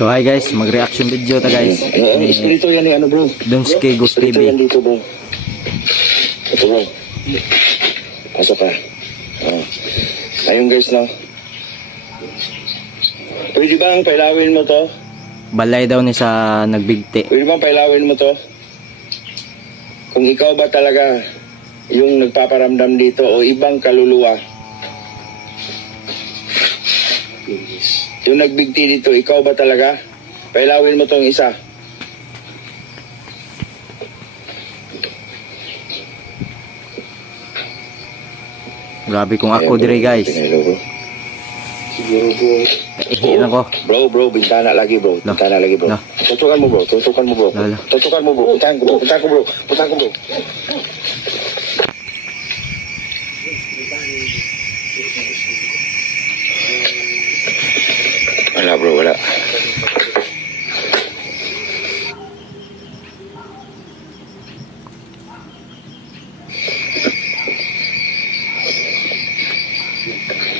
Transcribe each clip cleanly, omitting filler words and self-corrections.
So hi guys, mag-reaction video ta guys. Dito yan ano bro. Donski Ghost Dito TV. yan dito bro. Ito bro. Pasok ka. Ayun guys no. Pwede bang pailawin mo to? Balay daw ni sa nagbigti. Pwede bang pailawin mo to? Kung ikaw ba talaga yung nagpaparamdam dito o ibang kaluluwa? Yung nagbigti dito, ikaw ba talaga? Pailawin mo tong isa. Grabe kung ako dire guys. Siguro bro. Ihi na ko. Bro, bintana lagi bro. No. Bintana lagi bro. No. Tutukan mo bro. Tutukan mo bro. Lala. Tutukan mo bro. Puntahan ko bro. Puntahan ko bro. Wala bro, wala.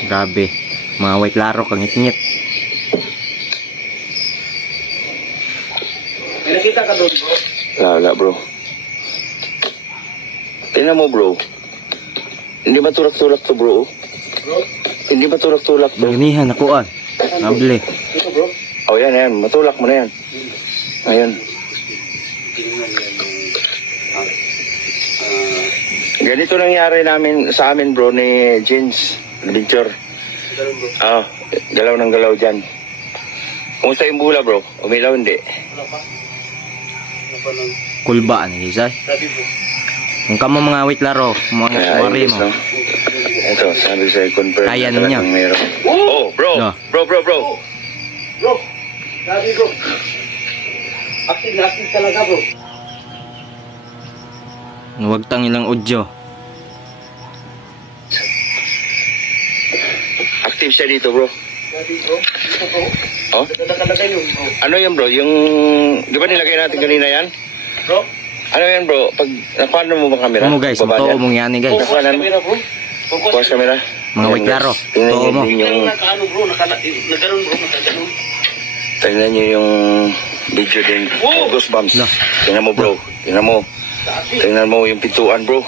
Grabe. Mga white laro kangit-ngit. May nakita ka doon bro? Wala bro. Tingnan mo bro. Hindi ba tulak-tulak to bro? Bro? Hindi ba tulak-tulak to? Inihan ako an. Able. Ito bro? Oh yan. Matulak mo na yan. Ayan. Ganito nangyari namin sa amin bro ni Jens Adventure. Galaw ng galaw dyan. Kumusta yung bula bro? Umilaw hindi? Kulba ni Isay. Kung kamo mga white laro, mga suwari mo. Ito, sabi sa'yo, confirm. Kaya naman niya. Oh, bro. No. Bro. Bro, sabi bro. Active talaga bro. Huwag tang ilang audio. Active siya dito bro. Sabi bro, dito bro. Oh? Nakalagay yun bro. Ano yan bro? Yung, di ba nilagay natin kanina yan? Bro, Ano yan bro? Pag, nakuha mo ba camera? Mo guys, Baba totoo niyan? mong yani guys. Nakuha na mo? kamera bro. Kuha camera? Mga Ayan, white guys. laro. Tingnan Totoo mo. niyo yung, Nakaano bro, naganoon bro, naganoon. tingnan niyo yung video din. Wow! Goosebumps. No. Tingnan mo bro. Tingnan mo. Dati. Tingnan mo yung pintuan bro.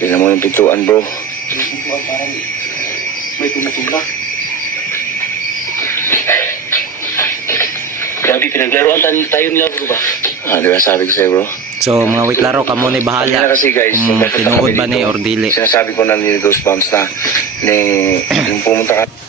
Tingnan mo yung pintuan bro. Parang may tumutulak. Grabe, pinaglaruan tayo nila bro ba? Di ba sabi ko sa'yo bro? So mga white laro, kamo ni Kanina bahala. kasi guys, Kung nagkataon tinuod kami ba ni dito. or dili. Sinasabi ko na ni Goosebumps na yung pumunta ka